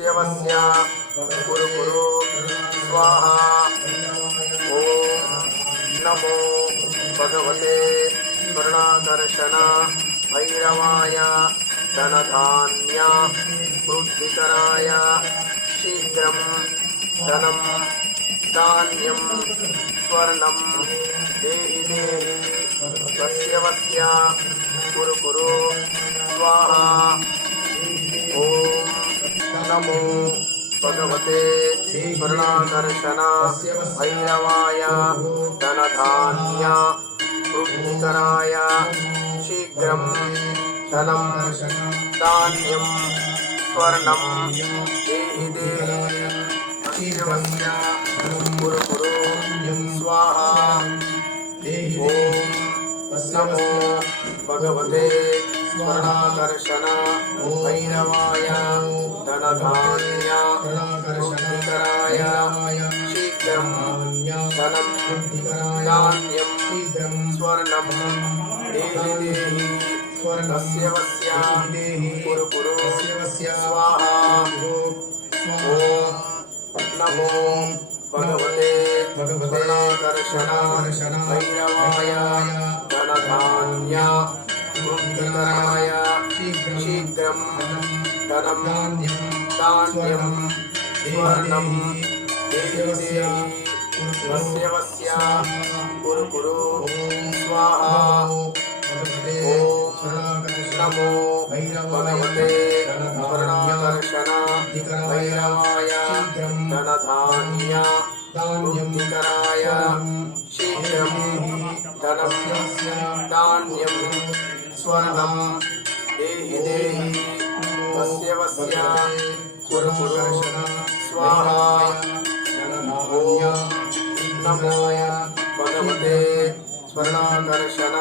वस्य वस्य कुरु स्वाहा। ॐ नमो भगवते स्वर्णाकर्षण भैरवाय धनधान्य वृद्धिकराय शीघ्रं धनं धान्यं स्वर्णं देहि देहि। वस्य वस्य कुरु कुरु स्वाहा। नमो भगवते स्वर्णाकर्षण भैरवाय धनधान्य वृद्धिकराय शीघ्रं धनं धान्यं स्वर्णं देहि देहि स्वाहा। ॐ नमो भगवते स्वर्णाकर्षण भैरवाय धनधान्य वृद्धिकराय शीघ्रं धनं धान्यं स्वर्णं देहि देहि वस्य वस्य कुरु कुरु स्वाहा ॐ नमो भगवते स्वर्णाकर्षण भैरवाय धनधान्य वृद्धिकराय शीघ्रं धनं धान्यं स्वर्णं देहि देहि वस्य वस्य कुरु कुरु स्वाहा ॐ नमो भगवते स्वर्णाकर्षण भैरवाय धनधान्य वृद्धिकराय शीघ्रं धनं धान्यं स्वर्णं देहि देहि, वस्य वस्य कुरु कुरु स्वाहा। ॐ नमो भगवते स्वर्णाकर्षण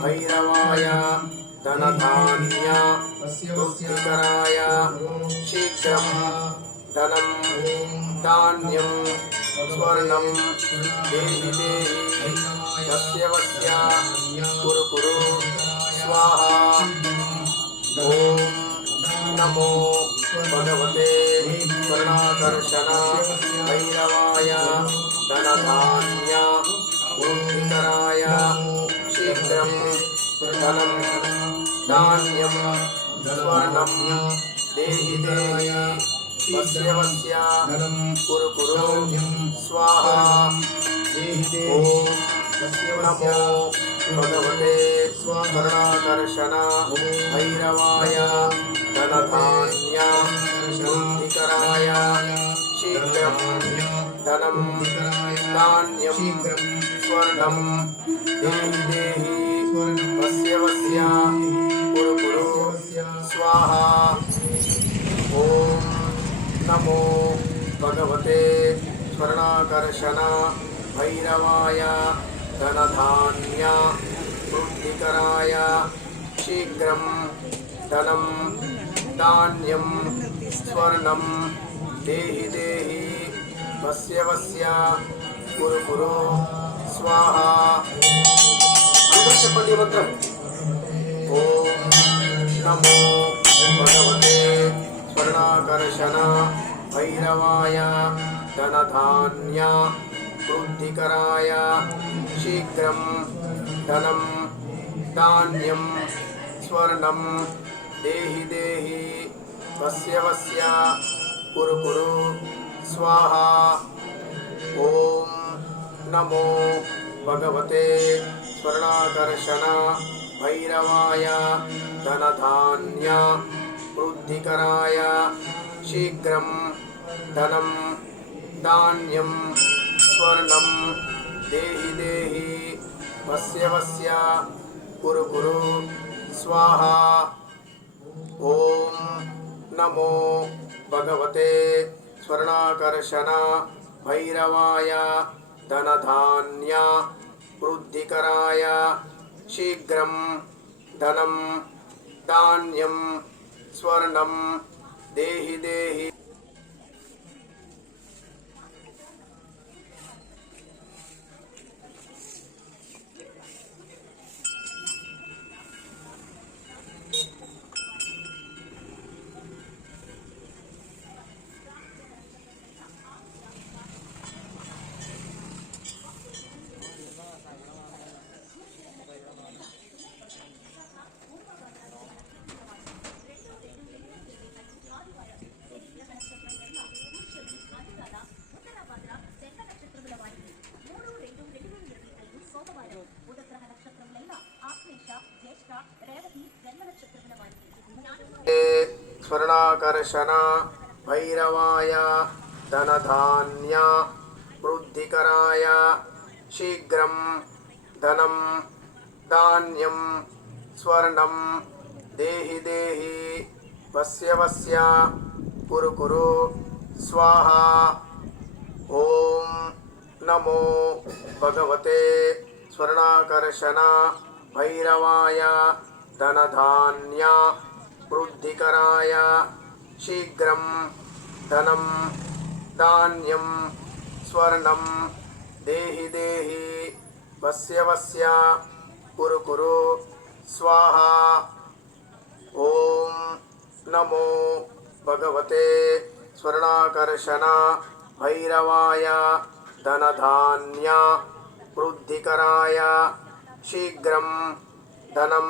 भैरवाय, धनधान्य वृद्धिकराय शीघ्रं धनं धान्यं स्वर्णं। देहि देहि, वस्य वस्य कुरु कुरु स्वाहा नमो भगवते स्वर्णाकर्षण भैरवाय धनधान्य वृद्धिकराय शीघ्रं धनं धान्यं देहि देहि वस्य वस्य कुरु कुरु स्वाहा ॐ नमो भगवते स्वर्णाकर्षण भैरवाय, धनधान्य वृद्धिकराय शीघ्रं धनं, धान्यं, स्वर्णं, देहि देहि, वस्य वस्य कुरु कुरु स्वाहा। ॐ नमो भगवते स्वर्णाकर्षण भैरवाय, धनधान्य अधिकराय शीघ्रं धनं धान्यं स्वर्णं देहि देहि वस्य वस्य स्वाहा। नमो भगवते स्वर्णाकर्षण भैरवाय धनधान्या, वृद्धिकराय शीघ्रं धनम् धान्यम स्वर्णम देहि देहि, वस्य वस्य, कुरु कुरु, स्वाहा। ओम नमो भगवते स्वर्णाकर्षण, भैरवाय, धनधान्य, वृद्धिकराय, शीघ्रं धनं धान्यं स्वर्णं देहि देहि, वस्य वस्य गुरु गुरु स्वाहा। ओम नमो भगवते स्वर्णाकर्षण भैरवाय धनधान्य वृद्धिकराय शीघ्र धनम धान्यम स्वर्ण देहि देहि। దేహి దేహి స్వర్ణాకర్షణ భైరవాయ ధనధాన్య వృద్ధికరాయ శీఘ్రం ధనం ధాన్యం స్వర్ణం దేహి దేహి వస్య వస్య కురు కురు స్వాహా ఓం నమో భగవతే స్వర్ణాకర్షణ భైరవాయ ధనధాన్య వృద్ధికరాయ శీఘ్రం ధనం ధాన్యం స్వర్ణం దేహి దేహి వస్య వస్య కురు కురు స్వాహా ఓం నమో భగవతే స్వర్ణాకర్షణ భైరవాయ ధనధాన్య వృద్ధికరాయ శీఘ్రం ధనం